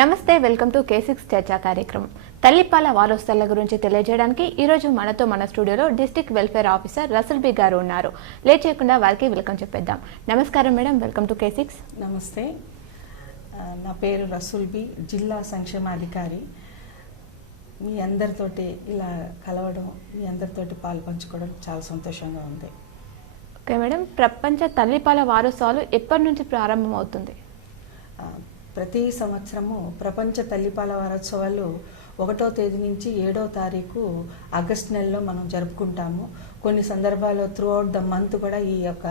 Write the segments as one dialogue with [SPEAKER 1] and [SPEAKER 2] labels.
[SPEAKER 1] నమస్తే welcome to K six చర్చా కార్యక్రమం. తల్లిపాల వారోత్సవాల గురించి తెలియజేయడానికి ఈ రోజు మనతో మన స్టూడియోలో district welfare officer Russell B గారు ఉన్నారు. లేట్ చేయకుండా వారికి వెల్కమ్ చెప్పేద్దాం. నమస్కారం madam welcome to K six
[SPEAKER 2] నమస్తే. నా పేరు రసూల్ బి జిల్లా సంక్షేమాధికారి మీ అందరితోటి ఇలా కలవడం మీ అందరితోటి పాలు పంచుకోవడం చాలా సంతోషంగా ఉంది.
[SPEAKER 1] ఓకే మేడం ప్రపంచ తల్లిపాల వారోత్సవాలు ఎప్పటి నుంచి ప్రారంభమవుతుంది?
[SPEAKER 2] ప్రతి సంవత్సరము ప్రపంచ తల్లిపాల వారోత్సవాలు ఒకటో తేదీ నుంచి ఏడో తారీఖు ఆగస్ట్ నెలలో మనం జరుపుకుంటాము. కొన్ని సందర్భాల్లో త్రూ అవుట్ ద మంత్ కూడా ఈ యొక్క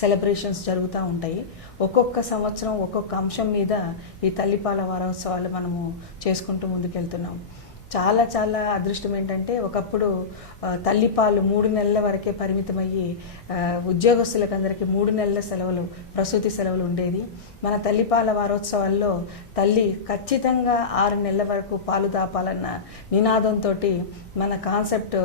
[SPEAKER 2] సెలబ్రేషన్స్ జరుగుతూ ఉంటాయి. ఒక్కొక్క సంవత్సరం ఒక్కొక్క అంశం మీద ఈ తల్లిపాల వారోత్సవాలు మనము చేసుకుంటూ ముందుకెళ్తున్నాం. చాలా చాలా అదృష్టం ఏంటంటే ఒకప్పుడు తల్లిపాలు మూడు నెలల వరకే పరిమితమయ్యి ఉద్యోగస్తులకు అందరికీ మూడు నెలల సెలవులు ప్రసూతి సెలవులు ఉండేది. మన తల్లిపాల వారోత్సవాల్లో తల్లి ఖచ్చితంగా ఆరు నెలల వరకు పాలు దాపాలన్న నినాదంతో మన కాన్సెప్ట్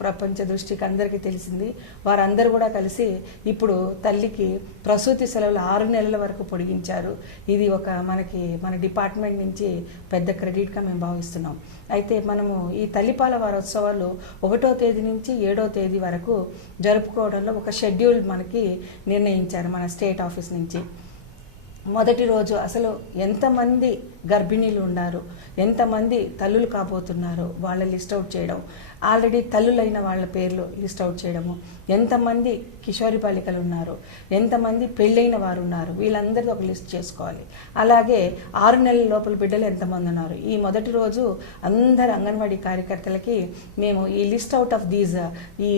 [SPEAKER 2] ప్రపంచ దృష్టికి అందరికీ తెలిసింది. వారందరూ కూడా కలిసి ఇప్పుడు తల్లికి ప్రసూతి సెలవులు ఆరు నెలల వరకు పొడిగించారు. ఇది ఒక మనకి మన డిపార్ట్మెంట్ నుంచి పెద్ద క్రెడిట్గా మేము భావిస్తున్నాం. అయితే మనము ఈ తల్లిపాల వారోత్సవాలు ఒకటో తేదీ నుంచి ఏడో తేదీ వరకు జరుపుకోవడంలో ఒక షెడ్యూల్ మనకి నిర్ణయించారు మన స్టేట్ ఆఫీస్ నుంచి. మొదటి రోజు అసలు ఎంతమంది గర్భిణీలు ఉన్నారు ఎంతమంది తల్లులు కాబోతున్నారు వాళ్ళ లిస్ట్ అవుట్ చేయడం ఆల్రెడీ తల్లులైన వాళ్ళ పేర్లు లిస్ట్ అవుట్ చేయడము ఎంతమంది కిషోరి బాలికలు ఉన్నారు ఎంతమంది పెళ్ళైన వారు ఉన్నారు వీళ్ళందరిది ఒక లిస్ట్ చేసుకోవాలి. అలాగే ఆరు నెలల లోపల బిడ్డలు ఎంతమంది ఉన్నారు? ఈ మొదటి రోజు అందరు అంగన్వాడీ కార్యకర్తలకి మేము ఈ లిస్ట్ అవుట్ ఆఫ్ దీస్ ఈ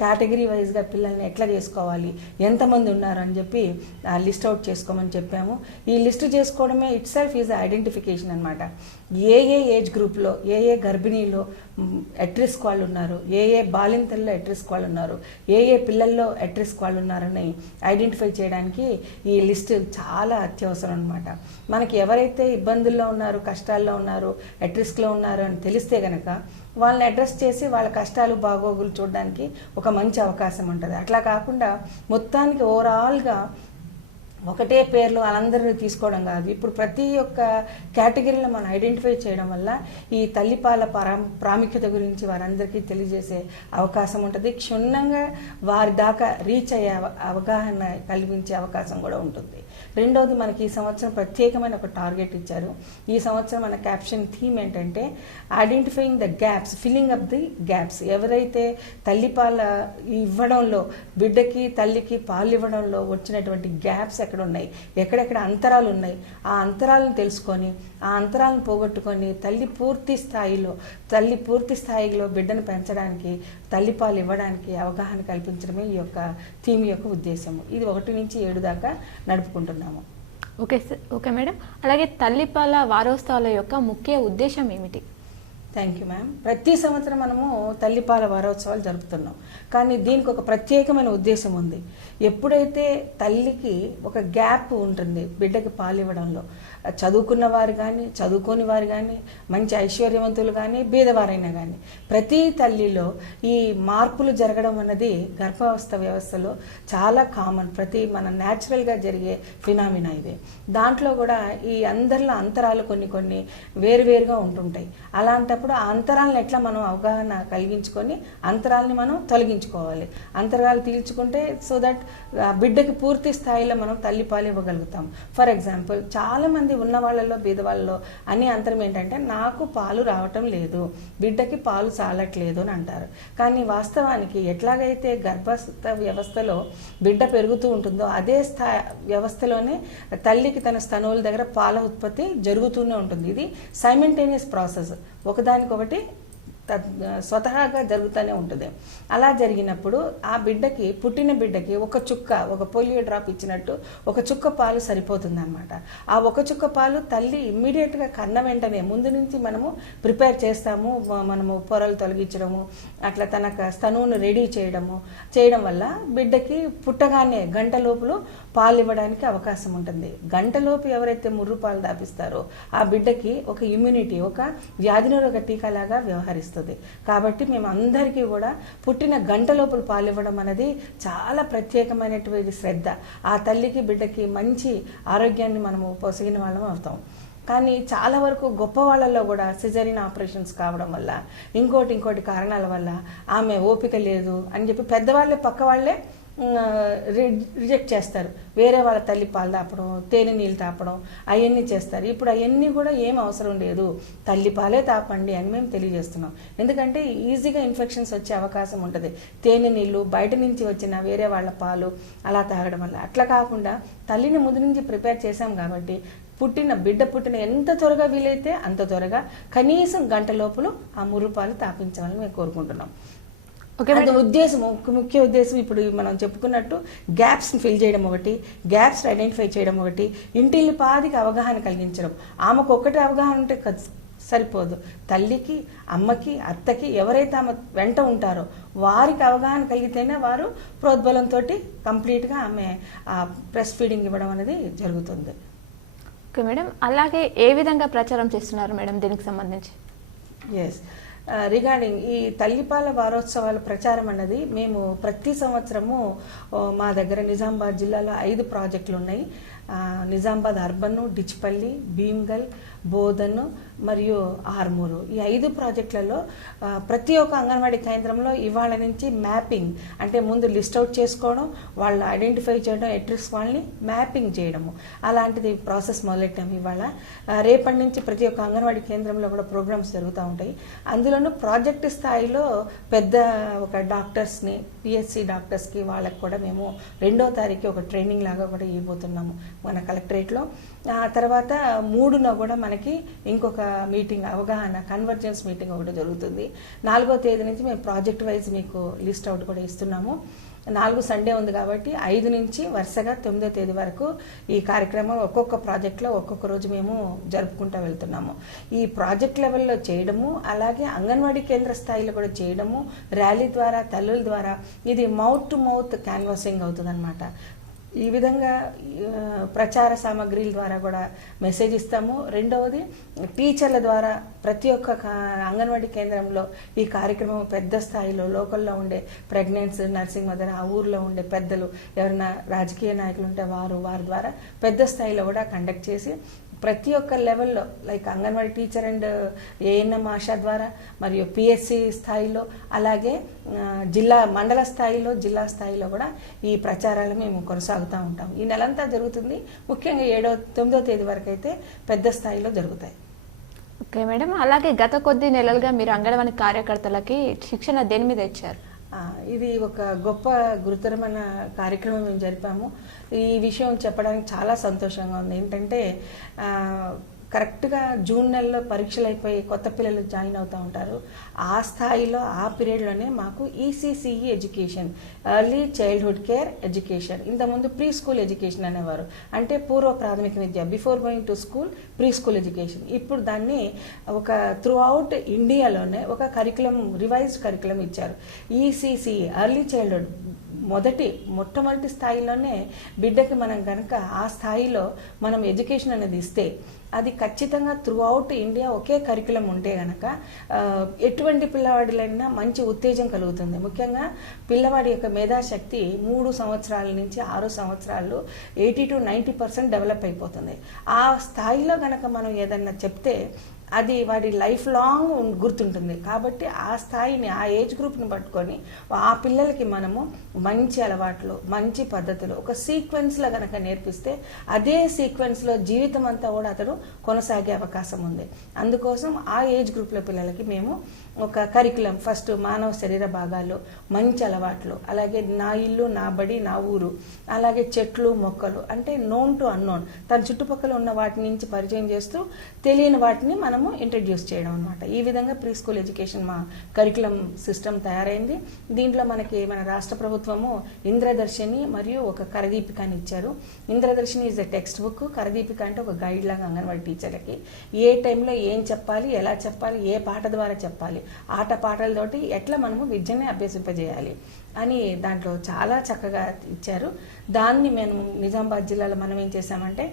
[SPEAKER 2] కేటగిరీ వైజ్గా పిల్లల్ని ఎట్లా చేసుకోవాలి ఎంతమంది ఉన్నారని చెప్పి ఆ లిస్ట్ అవుట్ చేసుకోమని చెప్పాము. ఈ లిస్ట్ చేసుకోవడమే ఇట్ సెల్ఫ్ ఈజ్ ఐడెంటిఫికేషన్ అనమాట ఏ ఏ ఏజ్ గ్రూప్లో ఏ ఏ గర్భిణీలో ఎట్రిస్క్ వాళ్ళు ఉన్నారు ఏ ఏ బాలింతల్లో ఎట్రిస్క్ వాళ్ళు ఉన్నారు ఏ ఏ పిల్లల్లో ఎట్రిస్క్ వాళ్ళు ఉన్నారని ఐడెంటిఫై చేయడానికి ఈ లిస్ట్ చాలా అత్యవసరం అనమాట మనకి ఎవరైతే ఇబ్బందుల్లో ఉన్నారు కష్టాల్లో ఉన్నారు ఎట్రిస్క్లో ఉన్నారు అని తెలిస్తే గనక వాళ్ళని అడ్రస్ చేసి వాళ్ళ కష్టాలు బాగోగులు చూడడానికి ఒక మంచి అవకాశం ఉంటుంది. అట్లా కాకుండా మొత్తానికి ఓవరాల్గా ఒకటే పేర్లు వాళ్ళందరూ తీసుకోవడం కాదు. ఇప్పుడు ప్రతి ఒక్క కేటగిరీలో మనం ఐడెంటిఫై చేయడం వల్ల ఈ తల్లిపాల పరా ప్రాముఖ్యత గురించి వారందరికీ తెలియజేసే అవకాశం ఉంటుంది. క్షుణ్ణంగా వారి దాకా రీచ్ అయ్యే అవ- అవగాహన కల్పించే అవకాశం కూడా ఉంటుంది. రెండవది మనకి ఈ సంవత్సరం ప్రత్యేకమైన ఒక టార్గెట్ ఇచ్చారు. ఈ సంవత్సరం మన క్యాప్షన్ థీమ్ ఏంటంటే identifying the gaps filling up the gaps. ఎవరైతే తల్లిపాల ఇవ్వడంలో బిడ్డకి తల్లికి పాలు ఇవ్వడంలో వచ్చినటువంటి గ్యాప్స్ ఎక్కడ ఉన్నాయి ఎక్కడెక్కడ అంతరాలు ఉన్నాయి? ఆ అంతరాలను తెలుసుకొని ఆ అంతరాలను పోగొట్టుకొని తల్లి పూర్తి స్థాయిలో తల్లి పూర్తి స్థాయిలో బిడ్డను పెంచడానికి తల్లిపాలు ఇవ్వడానికి అవగాహన కల్పించడమే ఈ యొక్క థీమ్ యొక్క ఉద్దేశము. ఇది ఒకటి నుంచి ఏడు దాకా నడుపుకుంటున్నాము.
[SPEAKER 1] Okay sir okay madam. అలాగే తల్లిపాల వారోత్సవాల యొక్క ముఖ్య ఉద్దేశం ఏమిటి?
[SPEAKER 2] థ్యాంక్ యూ మ్యామ్ ప్రతి సంవత్సరం మనము తల్లిపాల వారోత్సవాలు జరుపుతున్నాం. కానీ దీనికి ఒక ప్రత్యేకమైన ఉద్దేశం ఉంది. ఎప్పుడైతే తల్లికి ఒక గ్యాప్ ఉంటుంది బిడ్డకి పాలు ఇవ్వడంలో చదువుకున్న వారు కానీ చదువుకోని వారు కానీ మంచి ఐశ్వర్యవంతులు కానీ బీదవారైనా కానీ ప్రతి తల్లిలో ఈ మార్పులు జరగడం అన్నది గర్భావస్థ వ్యవస్థలో చాలా కామన్ ప్రతి మన న్యాచురల్గా జరిగే ఫినామినా ఇది. దాంట్లో కూడా ఈ అందరిలో అంతరాలు కొన్ని కొన్ని వేరువేరుగా ఉంటుంటాయి. అలాంటప్పుడు ఆ అంతరాలను ఎట్లా మనం అవగాహన కలిగించుకొని అంతరాలని మనం తొలగించుకోవాలి. అంతరాలు తీర్చుకుంటే సో దట్ బిడ్డకి పూర్తి స్థాయిలో మనం తల్లిపాలు ఇవ్వగలుగుతాం. ఫర్ ఎగ్జాంపుల్ చాలామంది ఉన్న వాళ్ళలో బీదవాళ్ళలో అని అంతరం ఏంటంటే నాకు పాలు రావటం లేదు బిడ్డకి పాలు చాలట్లేదు అని అంటారు. కానీ వాస్తవానికి ఎట్లాగైతే గర్భస్థ వ్యవస్థలో బిడ్డ పెరుగుతూ ఉంటుందో అదే స్థా వ్యవస్థలోనే తల్లికి తన స్తనువుల దగ్గర పాల ఉత్పత్తి జరుగుతూనే ఉంటుంది. ఇది సైమెంటేనియస్ ప్రాసెస్ ఒకదానికొకటి స్వతహాగా జరుగుతూనే ఉంటుంది. అలా జరిగినప్పుడు ఆ బిడ్డకి పుట్టిన బిడ్డకి ఒక చుక్క ఒక పోలియో డ్రాప్ ఇచ్చినట్టు ఒక చుక్క పాలు సరిపోతుంది అనమాట ఆ ఒక చుక్క పాలు తల్లి ఇమ్మీడియట్గా కన్న వెంటనే ముందు నుంచి మనము ప్రిపేర్ చేస్తాము మనము పొరలు తొలగించడము అట్లా తన స్తనువును రెడీ చేయడము చేయడం వల్ల బిడ్డకి పుట్టగానే గంట లోపులు పాలు ఇవ్వడానికి అవకాశం ఉంటుంది. గంటలోపు ఎవరైతే ముర్రు పాలు దాపిస్తారో ఆ బిడ్డకి ఒక ఇమ్యూనిటీ ఒక వ్యాధి టీకాలాగా వ్యవహరిస్తారు. లాగా కాబట్టి మేము అందరికీ కూడా పుట్టిన గంట లోపల పాలు ఇవ్వడం అనేది చాలా ప్రత్యేకమైనటువంటి శ్రద్ధ. ఆ తల్లికి బిడ్డకి మంచి ఆరోగ్యాన్ని మనము పొసగిన వాళ్ళం అవుతాం. కానీ చాలా వరకు గొప్ప వాళ్ళల్లో కూడా సిజరిన్ ఆపరేషన్స్ కావడం వల్ల ఇంకోటి ఇంకోటి కారణాల వల్ల ఆమె ఓపిక లేదు అని చెప్పి పెద్దవాళ్ళే పక్క వాళ్ళే రిజెక్ట్ చేస్తారు. వేరే వాళ్ళ తల్లి పాలు తాపడం తేనె నీళ్ళు తాపడం అవన్నీ చేస్తారు. ఇప్పుడు అవన్నీ కూడా ఏం అవసరం లేదు. తల్లి పాలే తాపండి అని మేము తెలియజేస్తున్నాం. ఎందుకంటే ఈజీగా ఇన్ఫెక్షన్స్ వచ్చే అవకాశం ఉంటుంది. తేనె నీళ్ళు బయట నుంచి వచ్చిన వేరే వాళ్ళ పాలు అలా తాగడం వల్ల. అట్లా కాకుండా తల్లిని ముందు నుంచి ప్రిపేర్ చేశాం కాబట్టి పుట్టిన బిడ్డ పుట్టిన ఎంత త్వరగా వీలైతే అంత త్వరగా కనీసం గంట లోపల ఆ మురుపాలు తాపించాలని మేము కోరుకుంటున్నాం. అది ఉద్దేశం ముఖ్య ఉద్దేశం ఇప్పుడు మనం చెప్పుకున్నట్టు గ్యాప్స్ ఫిల్ చేయడం ఒకటి గ్యాప్స్ ఐడెంటిఫై చేయడం ఒకటి ఇంటిల్లి పాదికి అవగాహన కలిగించడం. ఆమెకు ఒక్కటి అవగాహన ఉంటే సరిపోదు. తల్లికి అమ్మకి అత్తకి ఎవరైతే ఆమె వెంట ఉంటారో వారికి అవగాహన కలిగితేనే వారు ప్రోద్బలంతో కంప్లీట్గా ఆమె బ్రెస్ట్ ఫీడింగ్ ఇవ్వడం అనేది జరుగుతుంది.
[SPEAKER 1] Okay madam. అలాగే ఏ విధంగా ప్రచారం చేస్తున్నారు మేడం దీనికి సంబంధించి?
[SPEAKER 2] ఎస్ రిగార్డింగ్ ఈ తల్లిపాల వారోత్సవాల ప్రచారం అన్నది మేము ప్రతి సంవత్సరము మా దగ్గర నిజామాబాద్ జిల్లాలో ఐదు ప్రాజెక్టులు ఉన్నాయి నిజామాబాద్ అర్బన్ డిచ్పల్లి భీమ్గల్ బోధన్ మరియు ఆర్మూరు. ఈ ఐదు ప్రాజెక్టులలో ప్రతి ఒక్క అంగన్వాడీ కేంద్రంలో ఇవాళ నుంచి మ్యాపింగ్ అంటే ముందు లిస్ట్ అవుట్ చేసుకోవడం వాళ్ళు ఐడెంటిఫై చేయడం ఎట్రిక్స్ వాళ్ళని మ్యాపింగ్ చేయడము. అలాంటిది ప్రాసెస్ మొదలెట్టాము ఇవాళ. రేపటి నుంచి ప్రతి ఒక్క అంగన్వాడీ కేంద్రంలో కూడా ప్రోగ్రామ్స్ జరుగుతూ ఉంటాయి. అందులో అందులోనూ ప్రాజెక్ట్ స్థాయిలో పెద్ద ఒక డాక్టర్స్ని పిఎస్సి డాక్టర్స్కి వాళ్ళకి కూడా మేము రెండో తారీఖు ఒక ట్రైనింగ్ లాగా కూడా ఇవ్వబోతున్నాము మన కలెక్టరేట్లో. ఆ తర్వాత మూడున కూడా మనకి ఇంకొక మీటింగ్ అవగాహన కన్వర్జెన్స్ మీటింగ్ ఒకటి జరుగుతుంది. నాలుగో తేదీ నుంచి మేము ప్రాజెక్ట్ వైజ్ మీకు లిస్ట్ అవుట్ కూడా ఇస్తున్నాము. నాలుగు సండే ఉంది కాబట్టి ఐదు నుంచి వరుసగా తొమ్మిదో తేదీ వరకు ఈ కార్యక్రమం ఒక్కొక్క ప్రాజెక్ట్లో ఒక్కొక్క రోజు మేము జరుపుకుంటూ వెళ్తున్నాము. ఈ ప్రాజెక్ట్ లెవెల్లో చేయడము అలాగే అంగన్వాడీ కేంద్ర స్థాయిలో కూడా చేయడము ర్యాలీ ద్వారా తల్లుల ద్వారా ఇది మౌత్ టు మౌత్ క్యాన్వాసింగ్ అవుతుందన్నమాట. ఈ విధంగా ప్రచార సామాగ్రిల ద్వారా కూడా మెసేజ్ ఇస్తాము. రెండవది టీచర్ల ద్వారా ప్రతి ఒక్క కా- అంగన్వాడీ కేంద్రంలో ఈ కార్యక్రమం పెద్ద స్థాయిలో లోకల్లో ఉండే ప్రెగ్నెన్స్ నర్సింగ్ మదర్ ఆ ఊర్లో ఉండే పెద్దలు ఎవరైనా రాజకీయ నాయకులు ఉంటే వారు వారి ద్వారా పెద్ద స్థాయిలో కూడా కండక్ట్ చేసి ప్రతి ఒక్క లెవెల్లో like anganwadi teacher and ANM ASHA ద్వారా మరియు పిఎస్సి స్థాయిలో అలాగే జిల్లా మండల స్థాయిలో జిల్లా స్థాయిలో కూడా ఈ ప్రచారాలు మేము కొనసాగుతూ ఉంటాం. ఈ నెలంతా జరుగుతుంది. ముఖ్యంగా ఏడో తొమ్మిదో తేదీ వరకు అయితే పెద్ద స్థాయిలో జరుగుతాయి.
[SPEAKER 1] Okay madam. అలాగే గత కొద్ది నెలలుగా మీరు అంగన్వాడీ కార్యకర్తలకి శిక్షణ దేని మీద ఇచ్చారు?
[SPEAKER 2] ఇది ఒక గొప్ప గురుతరమైన కార్యక్రమం మేము జరిపాము. ఈ విషయం చెప్పడానికి చాలా సంతోషంగా ఉంది. ఏంటంటే కరెక్ట్గా జూన్ నెలలో పరీక్షలు అయిపోయి కొత్త పిల్లలు జాయిన్ అవుతూ ఉంటారు. ఆ స్థాయిలో ఆ పీరియడ్లోనే మాకు ECCE education early childhood care education ఇంతకుముందు ప్రీ స్కూల్ ఎడ్యుకేషన్ అనేవారు. అంటే పూర్వ ప్రాథమిక విద్య before going to school pre school education ఇప్పుడు దాన్ని ఒక త్రూ అవుట్ ఇండియాలోనే ఒక కరికులం రివైజ్డ్ కరికులం ఇచ్చారు. ఈసీసీ ఎర్లీ చైల్డ్హుడ్ మొదటి మొట్టమొదటి స్థాయిలోనే బిడ్డకి మనం కనుక ఆ స్థాయిలో మనం ఎడ్యుకేషన్ అనేది ఇస్తే అది ఖచ్చితంగా త్రూ అవుట్ ఇండియా ఒకే కరికులం ఉంటే గనక ఎటువంటి పిల్లవాడిలైనా మంచి ఉత్తేజం కలుగుతుంది. ముఖ్యంగా పిల్లవాడి యొక్క మేధాశక్తి మూడు సంవత్సరాల నుంచి ఆరు సంవత్సరాలు eighty to ninety percent develop అయిపోతుంది. ఆ స్థాయిలో గనక మనం ఏదన్నా చెప్తే అది వాడి లైఫ్ లాంగ్ గుర్తుంటుంది. కాబట్టి ఆ స్థాయిని ఆ ఏజ్ గ్రూప్ని పట్టుకొని ఆ పిల్లలకి మనము మంచి అలవాట్లు మంచి పద్ధతులు ఒక సీక్వెన్స్లో కనుక నేర్పిస్తే అదే సీక్వెన్స్లో జీవితం అంతా కూడా అతడు కొనసాగే అవకాశం ఉంది. అందుకోసం ఆ ఏజ్ గ్రూప్లో పిల్లలకి మేము ఒక కరికులం ఫస్ట్ మానవ శరీర భాగాలు మంచి అలవాట్లు. అలాగే నా ఇల్లు నా బడి నా ఊరు. అలాగే చెట్లు మొక్కలు. అంటే నోన్ టు అన్నోన్ తన చుట్టుపక్కల ఉన్న వాటి నుంచి పరిచయం చేస్తూ తెలియని వాటిని మనము ఇంట్రడ్యూస్ చేయడం అనమాట ఈ విధంగా ప్రీ స్కూల్ ఎడ్యుకేషన్ మా కరికులం సిస్టమ్ తయారైంది. దీంట్లో మనకి మన రాష్ట్ర ప్రభుత్వము ఇంద్రదర్శిని మరియు ఒక కరదీపికని ఇచ్చారు. Indradarshini is a text book Karadeepika అంటే ఒక గైడ్ లాగా అంగన్వాడీ టీచర్లకి. ఏ టైంలో ఏం చెప్పాలి ఎలా చెప్పాలి ఏ పాట ద్వారా చెప్పాలి ఆట పాటలతోటి ఎట్లా మనము విద్యని అభ్యసింపజేయాలి అని దాంట్లో చాలా చక్కగా ఇచ్చారు. దాన్ని మేము నిజామాబాద్ జిల్లాలో మనం ఏం చేసామంటే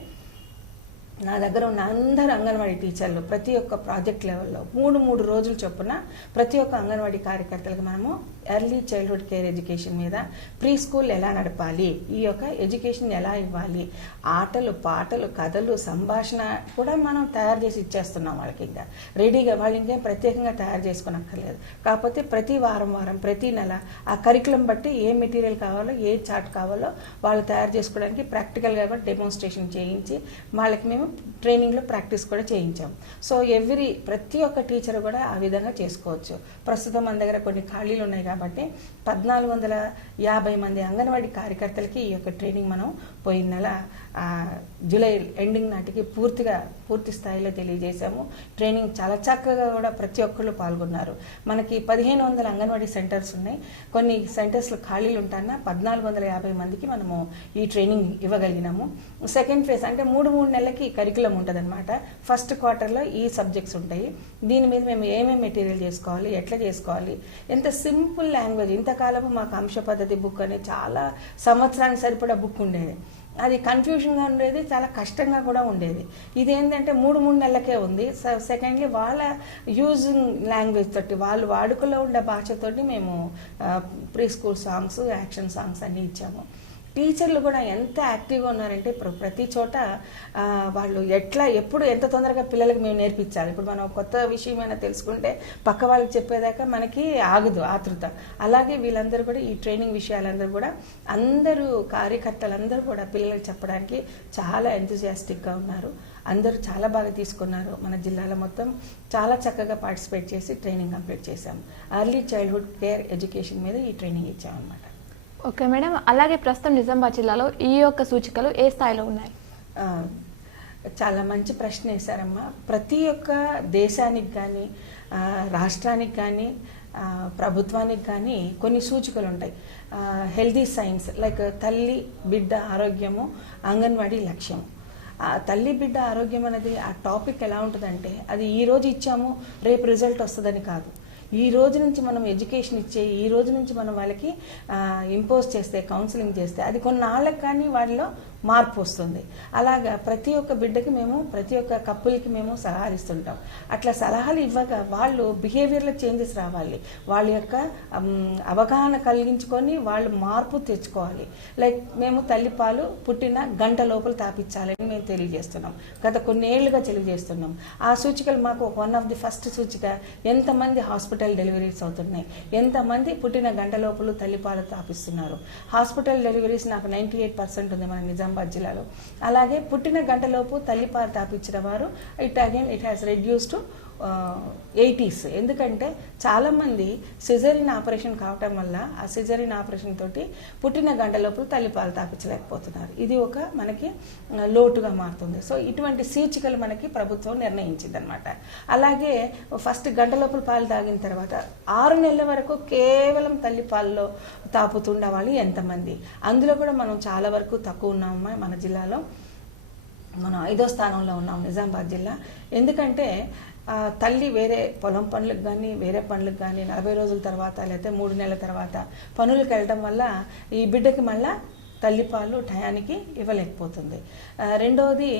[SPEAKER 2] నా దగ్గర ఉన్న అందరు అంగన్వాడీ టీచర్లు ప్రతి ఒక్క ప్రాజెక్ట్ లెవెల్లో మూడు మూడు రోజులు చొప్పున ప్రతి ఒక్క అంగన్వాడీ కార్యకర్తలకు మనము ఎర్లీ చైల్డ్హుడ్ కేర్ ఎడ్యుకేషన్ మీద ప్రీ స్కూల్ ఎలా నడపాలి? ఈ యొక్క ఎడ్యుకేషన్ ఎలా ఇవ్వాలి? ఆటలు పాటలు కథలు సంభాషణ కూడా మనం తయారు చేసి ఇచ్చేస్తున్నాం వాళ్ళకి ఇంకా. రెడీగా వాళ్ళు ఇంకేం ప్రత్యేకంగా తయారు చేసుకోనక్కర్లేదు. కాకపోతే ప్రతి వారం వారం ప్రతి నెల ఆ కరికులం బట్టి ఏ మెటీరియల్ కావాలో ఏ చార్ట్ కావాలో వాళ్ళు తయారు చేసుకోవడానికి ప్రాక్టికల్గా కూడా డెమోన్స్ట్రేషన్ చేయించి వాళ్ళకి మేము ట్రైనింగ్లో ప్రాక్టీస్ కూడా చేయించాం. సో ఎవ్రీ ప్రతి ఒక్క టీచర్ కూడా ఆ విధంగా చేసుకోవచ్చు. ప్రస్తుతం మన దగ్గర కొన్ని ఖాళీలు ఉన్నాయి కాబట్టి పద్నాలుగు వందల యాభై మంది అంగన్వాడీ కార్యకర్తలకి ఈ యొక్క ట్రైనింగ్ మనం పోయిన నెల జూలై ఎండింగ్ నాటికి పూర్తిగా పూర్తి స్థాయిలో తెలియజేశాము. ట్రైనింగ్ చాలా చక్కగా కూడా ప్రతి ఒక్కళ్ళు పాల్గొన్నారు. మనకి పదిహేను వందల అంగన్వాడీ సెంటర్స్ ఉన్నాయి. కొన్ని సెంటర్స్లో ఖాళీలు ఉంటానా పద్నాలుగు వందల యాభై మందికి మనము ఈ ట్రైనింగ్ ఇవ్వగలిగినాము. సెకండ్ ఫేజ్ అంటే మూడు మూడు నెలలకి కరికులం ఉంటుందన్నమాట. ఫస్ట్ క్వార్టర్లో ఈ సబ్జెక్ట్స్ ఉంటాయి. దీని మీద మేము ఏమేమి మెటీరియల్ చేసుకోవాలి ఎట్లా చేసుకోవాలి ఎంత సింపుల్ లాంగ్వేజ్ ఇంతకాలము మాకు అంశ పద్ధతి బుక్ అనేది చాలా సంవత్సరానికి సరిపడా బుక్ ఉండేది. అది కన్ఫ్యూజన్గా ఉండేది చాలా కష్టంగా కూడా ఉండేది. ఇదేంటంటే మూడు మూడు నెలలకే ఉంది. సెకండ్లీ వాళ్ళ యూజింగ్ లాంగ్వేజ్ తోటి వాళ్ళు వాడుకలో ఉండే భాషతోటి మేము pre school songs action songs అన్నీ ఇచ్చాము. టీచర్లు కూడా ఎంత యాక్టివ్గా ఉన్నారంటే ప్ర- ప్రతి చోట వాళ్ళు ఎట్లా ఎప్పుడు ఎంత తొందరగా పిల్లలకి మేము నేర్పించాలి? ఇప్పుడు మనం కొత్త విషయం ఏమైనా తెలుసుకుంటే పక్క వాళ్ళకి చెప్పేదాకా మనకి ఆగదు ఆతృత. అలాగే వీళ్ళందరూ కూడా ఈ ట్రైనింగ్ విషయాలందరూ కూడా అందరూ కార్యకర్తలందరూ కూడా పిల్లలకు చెప్పడానికి చాలా ఎంతజియాస్టిక్గా ఉన్నారు. అందరూ చాలా బాగా తీసుకున్నారు. మన జిల్లాలో మొత్తం చాలా చక్కగా పార్టిసిపేట్ చేసి ట్రైనింగ్ కంప్లీట్ చేశాము. అర్లీ చైల్డ్హుడ్ కేర్ ఎడ్యుకేషన్ మీద ఈ ట్రైనింగ్ ఇచ్చామన్నమాట.
[SPEAKER 1] Okay madam. అలాగే ప్రస్తుతం నిజామాబాద్ జిల్లాలో ఈ యొక్క సూచికలు ఏ స్థాయిలో ఉన్నాయి?
[SPEAKER 2] చాలా మంచి ప్రశ్న వేశారమ్మా. ప్రతి ఒక్క దేశానికి కానీ రాష్ట్రానికి కానీ ప్రభుత్వానికి కానీ కొన్ని సూచికలు ఉంటాయి. హెల్దీ సైన్స్ లైక్ తల్లి బిడ్డ ఆరోగ్యము అంగన్వాడీ లక్ష్యం తల్లి బిడ్డ ఆరోగ్యం అనేది ఆ టాపిక్ ఎలా ఉంటుందంటే అది ఈ రోజు ఇచ్చాము రేపు రిజల్ట్ వస్తుందని కాదు. ఈ రోజు నుంచి మనం ఎడ్యుకేషన్ ఇచ్చే ఈ రోజు నుంచి మనం వాళ్ళకి ఇంపోజ్ చేస్తే కౌన్సిలింగ్ చేస్తే అది కొన్నాళ్ళకి కానీ వాళ్ళలో మార్పు వస్తుంది. అలాగా ప్రతి ఒక్క బిడ్డకి మేము ప్రతి ఒక్క కప్పులకి మేము సలహాలిస్తుంటాం. అట్లా సలహాలు ఇవ్వగా వాళ్ళు బిహేవియర్లో చేంజెస్ రావాలి. వాళ్ళ యొక్క అవగాహన కలిగించుకొని వాళ్ళు మార్పు తెచ్చుకోవాలి. లైక్ మేము తల్లిపాలు పుట్టిన గంట లోపల తాపించాలని మేము తెలియజేస్తున్నాం. గత కొన్నేళ్ళుగా తెలియజేస్తున్నాం. ఆ సూచికలు మాకు వన్ ఆఫ్ ది ఫస్ట్ సూచిక. ఎంతమంది హాస్పిటల్ డెలివరీస్ అవుతున్నాయి? ఎంతమంది పుట్టిన గంట లోపల తల్లిపాలు తాపిస్తున్నారు? హాస్పిటల్ డెలివరీస్ నాకు నైంటీ ఎయిట్ పర్సెంట్ ఉంది. మన నిజామాబాద్ జిల్లాలో అలాగే పుట్టిన గంటలోపు తల్లిపాలు తాపించిన వారు it again it has reduced to eighties ఎందుకంటే చాలామంది సిజరిన్ ఆపరేషన్ కావటం వల్ల ఆ సిజరిన్ ఆపరేషన్ తోటి పుట్టిన గంటలోపు తల్లిపాలు తాపించలేకపోతున్నారు. ఇది ఒక మనకి లోటుగా మారుతుంది. సో ఇటువంటి సీచికలు మనకి ప్రభుత్వం నిర్ణయించింది అనమాట అలాగే ఫస్ట్ గంటలోపల పాలు తాగిన తర్వాత ఆరు నెలల వరకు కేవలం తల్లిపాలలో తాపుతుండే వాళ్ళు ఎంతమంది. అందులో కూడా మనం చాలా వరకు తక్కువ ఉన్నామమ్మా మన జిల్లాలో మనం ఐదో స్థానంలో ఉన్నాం నిజామాబాద్ జిల్లా. ఎందుకంటే ఆ, తల్లి వేరే పొలం పనులకు కానీ వేరే పనులకు కానీ నలభై రోజుల తర్వాత లేకపోతే మూడు నెలల తర్వాత పనులకు వెళ్ళటం వల్ల ఈ బిడ్డకి మళ్ళా తల్లిపాలు టయానికి ఇవ్వలేకపోతుంది. రెండవది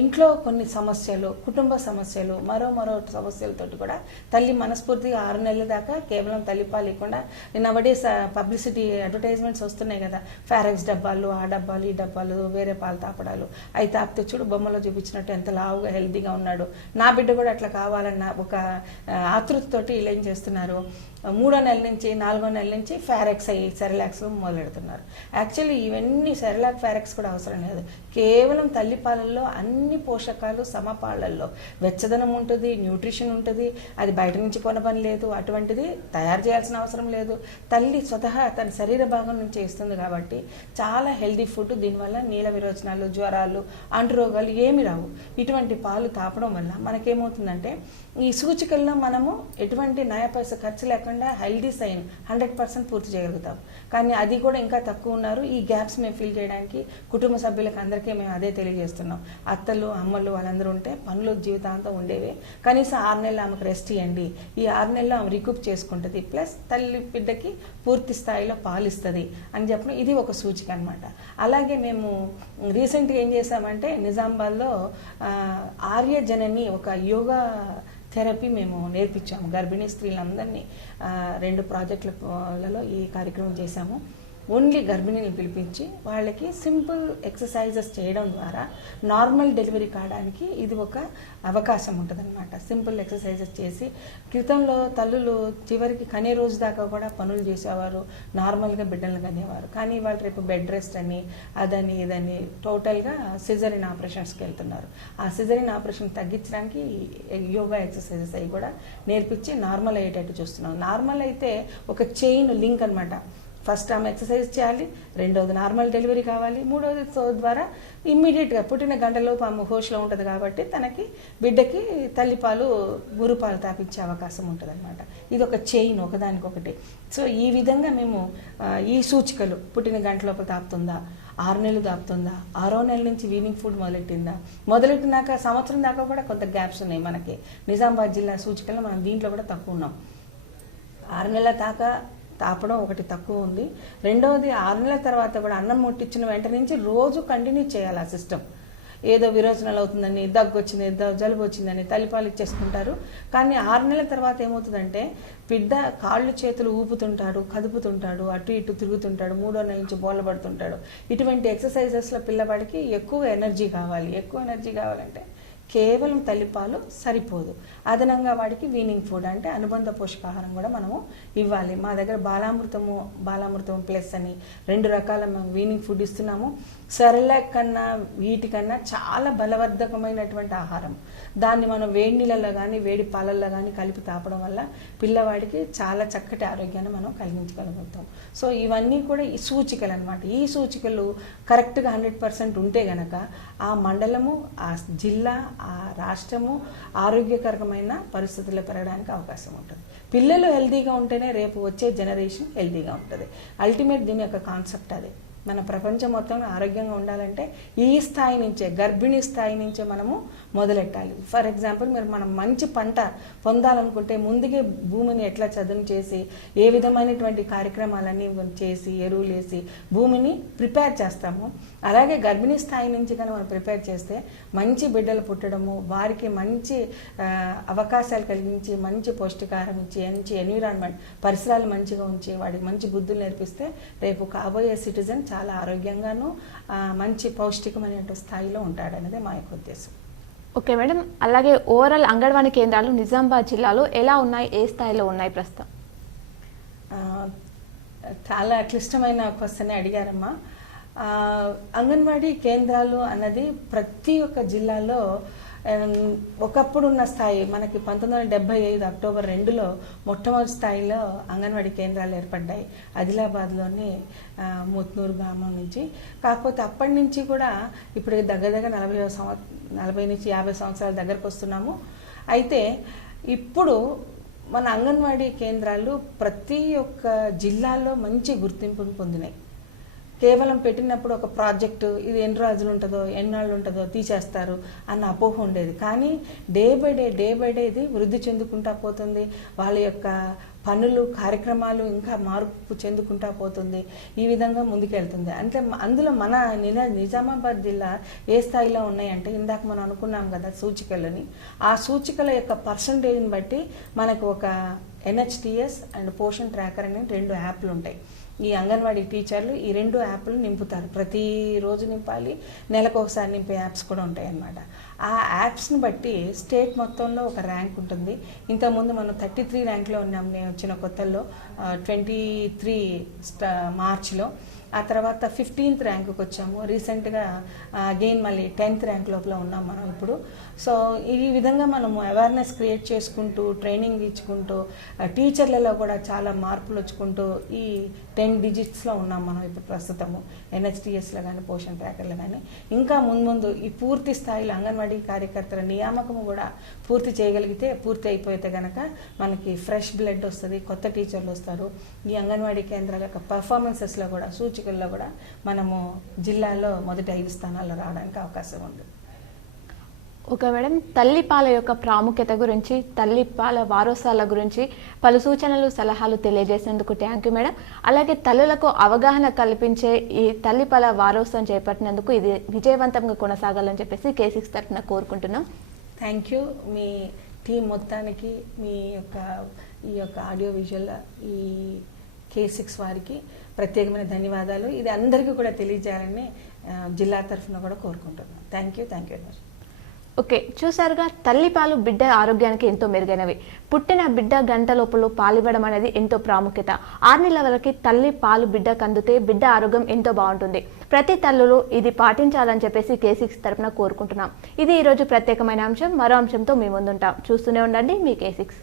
[SPEAKER 2] ఇంట్లో కొన్ని సమస్యలు కుటుంబ సమస్యలు మరో మరో సమస్యలతోటి కూడా తల్లి మనస్ఫూర్తిగా ఆరు నెలల దాకా కేవలం తల్లిపాలు ఇవ్వకుండా నవడే పబ్లిసిటీ అడ్వర్టైజ్మెంట్స్ వస్తున్నాయి కదా. ఫారెక్స్ డబ్బాలు ఆ డబ్బాలు ఈ డబ్బాలు వేరే పాలు తాపడాలు. అవి తాపితే చూడు బొమ్మలో చూపించినట్టు ఎంత లావుగా హెల్తీగా ఉన్నాడు. నా బిడ్డ కూడా అట్లా కావాలన్న ఒక ఆతృతతోటి ఇలా ఏం చేస్తున్నారు? మూడో నెల నుంచి నాలుగో నెల నుంచి ఫారెక్స్ అయ్యి సెరలాక్స్ మొదలెడుతున్నారు. యాక్చువల్లీ ఇవన్నీ సెరలాక్ ఫారెక్స్ కూడా అవసరం లేదు. కేవలం తల్లిపాలల్లో అన్ని పోషకాలు సమపాలల్లో వెచ్చదనం ఉంటుంది న్యూట్రిషన్ ఉంటుంది అది బయట నుంచి కొన పని లేదు అటువంటిది తయారు చేయాల్సిన అవసరం లేదు. తల్లి స్వతహా తన శరీర భాగం నుంచి ఇస్తుంది కాబట్టి చాలా హెల్దీ ఫుడ్ దీనివల్ల నీల విరోచనాలు జ్వరాలు అంటురోగాలు ఏమి రావు. ఇటువంటి పాలు తాపడం వల్ల మనకేమవుతుందంటే ఈ సూచికల్లో మనము ఎటువంటి నయ ఖర్చు లేకుండా హెల్దీ సైన్ హండ్రెడ్ పర్సెంట్ పూర్తి చేయగలుగుతాం. కానీ అది కూడా ఇంకా తక్కువ ఉన్నారు. ఈ గ్యాప్స్ మేము ఫిల్ చేయడానికి కుటుంబ సభ్యులకు అందరికీ మేము అదే తెలియజేస్తున్నాం. అత్తలు అమ్మలు వాళ్ళందరూ ఉంటే పనులు జీవితాంతం ఉండేవి. కనీసం ఆరు నెలలు ఆమెకు రెస్ట్ ఇవ్వండి. ఈ ఆరు నెలలు ఆమె రికూప్ చేసుకుంటుంది. ప్లస్ తల్లి బిడ్డకి పూర్తి స్థాయిలో పాలిస్తుంది అని చెప్పిన ఇది ఒక సూచిక అనమాట అలాగే మేము రీసెంట్గా ఏం చేసామంటే నిజామాబాద్లో ఆర్య జనని ఒక యోగా థెరపీ మేము నేర్పించాము. గర్భిణీ స్త్రీలందరినీ రెండు ప్రాజెక్టులలో ఈ కార్యక్రమం చేశాము. ఓన్లీ గర్భిణీని పిలిపించి వాళ్ళకి సింపుల్ ఎక్సర్సైజెస్ చేయడం ద్వారా నార్మల్ డెలివరీ కావడానికి ఇది ఒక అవకాశం ఉంటుందన్నమాట. సింపుల్ ఎక్సర్సైజెస్ చేసి క్రితంలో తల్లులు చివరికి కనే రోజు దాకా కూడా పనులు చేసేవారు నార్మల్గా బిడ్డలను కనేవారు. కానీ వాళ్ళు రేపు బెడ్ రెస్ట్ అని అదని ఇదని టోటల్గా సిజరిన్ ఆపరేషన్స్కి వెళ్తున్నారు. ఆ సిజరిన్ ఆపరేషన్ తగ్గించడానికి యోగా ఎక్సర్సైజెస్ అవి కూడా నేర్పించి నార్మల్ అయ్యేటట్టు చూస్తున్నాం. నార్మల్ అయితే ఒక చైన్ లింక్ అన్నమాట. ఫస్ట్ ఆమె ఎక్సర్సైజ్ చేయాలి రెండోది నార్మల్ డెలివరీ కావాలి మూడోది సో ద్వారా ఇమ్మీడియట్గా పుట్టిన గంటలోపు ఆమె హోష్లో ఉంటుంది కాబట్టి తనకి బిడ్డకి తల్లిపాలు గురుపాలు తాపించే అవకాశం ఉంటుంది అనమాట ఇది ఒక చైన్ ఒకదానికొకటి. సో ఈ విధంగా మేము ఈ సూచికలు పుట్టిన గంటలోపు తాపుతుందా ఆరు నెలలు దాపుతుందా ఆరో నెల నుంచి వీనింగ్ ఫుడ్ మొదలెట్టిందా మొదలెట్టినాక సంవత్సరం దాకా కూడా కొంత గ్యాప్స్ ఉన్నాయి మనకి. నిజామాబాద్ జిల్లా సూచికల్లో మనం దీంట్లో కూడా తక్కువ ఉన్నాం. ఆరు నెలల దాకా తాపడం ఒకటి తక్కువ ఉంది. రెండవది ఆరు నెలల తర్వాత కూడా అన్నం ముట్టించిన వెంట నుంచి రోజు కంటిన్యూ చేయాలి ఆ సిస్టమ్. ఏదో విరోచనాలు అవుతుందని దగ్గు వచ్చింది జలుబు వచ్చిందని తల్లిపాలు ఇచ్చేసుకుంటారు. కానీ ఆరు నెలల తర్వాత ఏమవుతుందంటే బిడ్డ కాళ్ళు చేతులు ఊపుతుంటాడు కదుపుతుంటాడు అటు ఇటు తిరుగుతుంటాడు మూడో నెల నుంచి బోలబడుతుంటాడు ఇటువంటి ఎక్సర్సైజెస్లో పిల్లవాడికి ఎక్కువ ఎనర్జీ కావాలి. ఎక్కువ ఎనర్జీ కావాలంటే కేవలం తల్లిపాలు సరిపోదు. అదనంగా వాడికి వీనింగ్ ఫుడ్ అంటే అనుబంధ పోషకాహారం కూడా మనము ఇవ్వాలి. మా దగ్గర బాలామృతము బాలామృతం ప్లస్ అని రెండు రకాల మేము వీనింగ్ ఫుడ్ ఇస్తున్నాము. సెరలాక్ కన్నా వీటికన్నా చాలా బలవర్ధకమైనటువంటి ఆహారం. దాన్ని మనం వేడి నీళ్ళలో కానీ వేడి పాలల్లో కానీ కలిపి తాపడం వల్ల పిల్లవాడికి చాలా చక్కటి ఆరోగ్యాన్ని మనం కలిగించగలుగుతాం. సో ఇవన్నీ కూడా ఈ సూచికలు అనమాట ఈ సూచికలు కరెక్ట్గా హండ్రెడ్ పర్సెంట్ ఉంటే గనక ఆ మండలము ఆ జిల్లా ఆ రాష్ట్రము ఆరోగ్యకరమైన పరిస్థితుల్లో పెరగడానికి అవకాశం ఉంటుంది. పిల్లలు హెల్తీగా ఉంటేనే రేపు వచ్చే జనరేషన్ హెల్తీగా ఉంటుంది. అల్టిమేట్ దీని యొక్క కాన్సెప్ట్ అదే. మన ప్రపంచం మొత్తం ఆరోగ్యంగా ఉండాలంటే ఈ స్థాయి నుంచే గర్భిణీ స్థాయి నుంచే మనము మొదలెట్టాలి. ఫర్ ఎగ్జాంపుల్ మీరు మనం మంచి పంట పొందాలనుకుంటే ముందుగా భూమిని ఎట్లా చదును చేసి ఏ విధమైనటువంటి కార్యక్రమాలన్నీ చేసి ఎరువులు వేసి భూమిని ప్రిపేర్ చేస్తాము. అలాగే గర్భిణీ స్థాయి నుంచి కానీ మనం ప్రిపేర్ చేస్తే మంచి బిడ్డలు పుట్టడము వారికి మంచి అవకాశాలు కలిగించి మంచి పౌష్టికాహారం ఇచ్చి మంచి ఎన్విరాన్మెంట్ పరిసరాలు మంచిగా ఉంచి వాడికి మంచి బుద్ధులు నేర్పిస్తే రేపు కాబోయే సిటిజన్ చాలా ఆరోగ్యంగాను మంచి పౌష్టికమైన స్థాయిలో ఉంటాడనేది మా యొక్క ఉద్దేశం.
[SPEAKER 1] Okay madam. అలాగే ఓవరాల్ అంగన్వాడీ కేంద్రాలు నిజామాబాద్ జిల్లాలో ఎలా ఉన్నాయి? ఏ స్థాయిలో ఉన్నాయి ప్రస్తుతం?
[SPEAKER 2] చాలా క్లిష్టమైన క్వశ్చన్ అడిగారమ్మా. అంగన్వాడీ కేంద్రాలు అన్నది ప్రతి ఒక్క జిల్లాలో ఒకప్పుడున్న ఒకప్పుడు ఉన్న స్థాయి మనకి పంతొమ్మిది వందల డెబ్బై ఐదు అక్టోబర్ రెండులో మొట్టమొదటి స్థాయిలో అంగన్వాడీ కేంద్రాలు ఏర్పడ్డాయి. ఆదిలాబాద్లోని ముత్నూరు గ్రామం నుంచి. కాకపోతే అప్పటి నుంచి కూడా ఇప్పుడు దగ్గర దగ్గర నలభై సంవ నలభై నుంచి యాభై సంవత్సరాల దగ్గరకు వస్తున్నాము. అయితే ఇప్పుడు మన అంగన్వాడీ కేంద్రాలు ప్రతి ఒక్క జిల్లాలో మంచి గుర్తింపును పొందినాయి. కేవలం పెట్టినప్పుడు ఒక ప్రాజెక్టు ఇది ఎన్ని రోజులు ఉంటుందో ఎన్నాళ్ళు ఉంటుందో తీసేస్తారు అన్న అపోహ ఉండేది. కానీ day by day day by day ఇది వృద్ధి చెందుకుంటా పోతుంది. వాళ్ళ యొక్క పనులు కార్యక్రమాలు ఇంకా మార్పు చెందుకుంటా పోతుంది. ఈ విధంగా ముందుకెళ్తుంది. అంటే అందులో మన నిజ నిజామాబాద్ జిల్లా ఏ స్థాయిలో ఉన్నాయంటే ఇందాక మనం అనుకున్నాం కదా సూచికలని ఆ సూచికల యొక్క పర్సంటేజ్ని బట్టి మనకు ఒక ఎన్హెచ్టిఎస్ అండ్ పోషన్ ట్రాకర్ అని రెండు యాప్లు ఉంటాయి ఈ అంగన్వాడీ టీచర్లు ఈ రెండు యాప్లు నింపుతారు. ప్రతిరోజు నింపాలి నెలకు ఒకసారి నింపే యాప్స్ కూడా ఉంటాయి అన్నమాట ఆ యాప్స్ని బట్టి స్టేట్ మొత్తంలో ఒక ర్యాంక్ ఉంటుంది. ఇంతకుముందు మనం థర్టీ త్రీ ర్యాంక్లో ఉన్నాం. నేను వచ్చిన కొత్తల్లో ట్వంటీ త్రీ మార్చ్లో. ఆ తర్వాత ఫిఫ్టీన్త్ ర్యాంకుకి వచ్చాము రీసెంట్గా అగైన్ మళ్ళీ టెన్త్ ర్యాంక్ లోపల ఉన్నాం మనం ఇప్పుడు. సో ఈ విధంగా మనము అవేర్నెస్ క్రియేట్ చేసుకుంటూ ట్రైనింగ్ ఇచ్చుకుంటూ టీచర్లలో కూడా చాలా మార్పులు వచ్చుకుంటూ ఈ టెన్ డిజిట్స్లో ఉన్నాం మనం ఇప్పుడు ప్రస్తుతము. ఎన్హెచ్టిఎస్లో కానీ పోషన్ ట్రాకర్లో కానీ ఇంకా ముందు ముందు ఈ పూర్తి స్థాయిలో అంగన్వాడీ కార్యకర్తల నియామకం కూడా పూర్తి చేయగలిగితే పూర్తి అయిపోతే కనుక మనకి ఫ్రెష్ బ్లడ్ వస్తుంది కొత్త టీచర్లు వస్తారు. ఈ అంగన్వాడీ కేంద్రాల యొక్క పర్ఫార్మెన్సెస్లో కూడా సూచికల్లో కూడా మనము జిల్లాలో మొదటి ఐదు స్థానాల్లో రావడానికి అవకాశం ఉంది.
[SPEAKER 1] ఓకే మేడం తల్లిపాల యొక్క ప్రాముఖ్యత గురించి తల్లిపాల వారోసాల గురించి పలు సూచనలు సలహాలు తెలియజేసేందుకు థ్యాంక్ యూ మేడం అలాగే తల్లులకు అవగాహన కల్పించే ఈ తల్లిపాల వారోత్సవం చేపట్టినందుకు ఇది విజయవంతంగా కొనసాగాలని చెప్పేసి కేసీస్ తరఫున కోరుకుంటున్నాం.
[SPEAKER 2] థ్యాంక్ యూ మీ టీం మొత్తానికి మీ యొక్క ఈ యొక్క ఆడియో విజువల్ ఈ కే సిక్స్ వారికి ప్రత్యేకమైన ధన్యవాదాలు. ఇది అందరికీ కూడా తెలియజేయాలని జిల్లా తరఫున కూడా కోరుకుంటున్నాను thank you thank you very much
[SPEAKER 1] okay చూసారుగా తల్లిపాలు బిడ్డ ఆరోగ్యానికి ఎంతో మెరుగైనవి. పుట్టిన బిడ్డ గంట లోపల పాలివ్వడం అనేది ఎంతో ప్రాముఖ్యత. ఆరు నెలల వరకు తల్లి పాలు బిడ్డకు అందితే బిడ్డ ఆరోగ్యం ఎంతో బాగుంటుంది. ప్రతి తల్లులు ఇది పాటించాలని చెప్పేసి కేసిక్స్ తరఫున తరపున కోరుకుంటున్నాం. ఇది ఈరోజు ప్రత్యేకమైన అంశం. మరో అంశంతో మీ ముందుంటాం. చూస్తూనే ఉండండి మీ కేసిక్స్